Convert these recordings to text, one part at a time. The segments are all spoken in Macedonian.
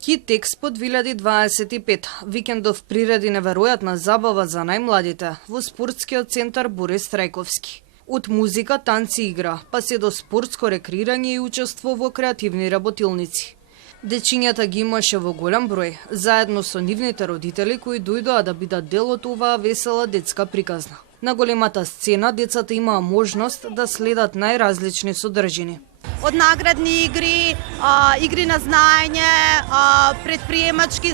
Кит Експо 2025, викендов приреди неверојатна забава за најмладите во спортскиот центар Борис Трајковски. Од музика, танци и игра, па се до спортско рекреирање и учество во креативни работилници. Дечињата ги имаше во голем број, заедно со нивните родители кои дојдоа да бидат дел од оваа весела детска приказна. На големата сцена децата имаа можност да следат најразлични содржини. Од наградни игри, игри на знаење, предприемачки,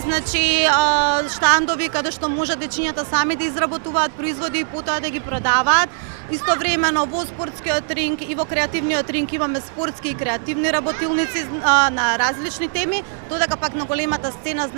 штандови каде што може дечињата сами да изработуваат производи и потоа да ги продаваат. Истовремено во спортскиот ринг и во креативниот ринг имаме спортски и креативни работилници на различни теми, додека пак на големата сцена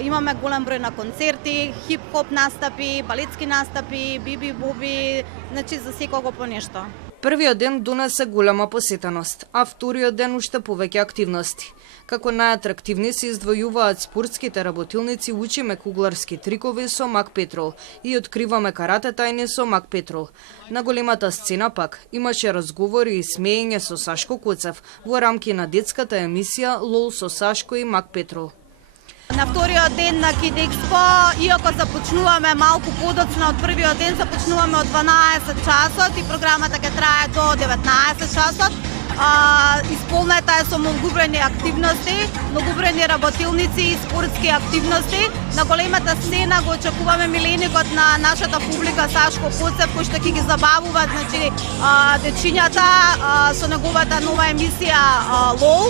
имаме голем број на концерти, хип-хоп настапи, балетски настапи, биби-боби, за секого по нешто. Првиот ден донесе голема посетеност, а вториот ден уште повеќе активности. Како најатрактивни се издвојуваат спортските работилници, учиме кугларски трикови со Мак Петрол и откриваме карате тајни со Мак Петрол. На големата сцена пак имаше разговори и смеење со Сашко Коцев во рамки на детската емисија Лол со Сашко и Мак Петрол. На вториот ден на Кит Експо, иако започнуваме малку подоцна од првиот ден, започнуваме од 12 часот и програмата ќе трае до 19 часот. Исполнета е со многобројни активности, многобројни работилници и спортски активности. На големата сцена го очекуваме миленикот на нашата публика Сашко Коцев, кој што ќе ги забавува дечињата со неговата нова емисија Лол,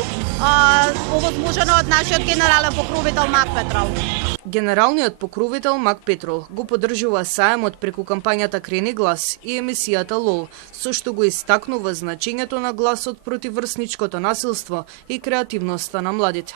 овозможено од нашиот генерален покровител Мак Петрол. Генералниот покровител Мак Петрол го поддржува саемот преку кампањата Крени глас и емисијата Лол, со што го истакнува значењето на гласот против врсничкото насилство и креативноста на младите.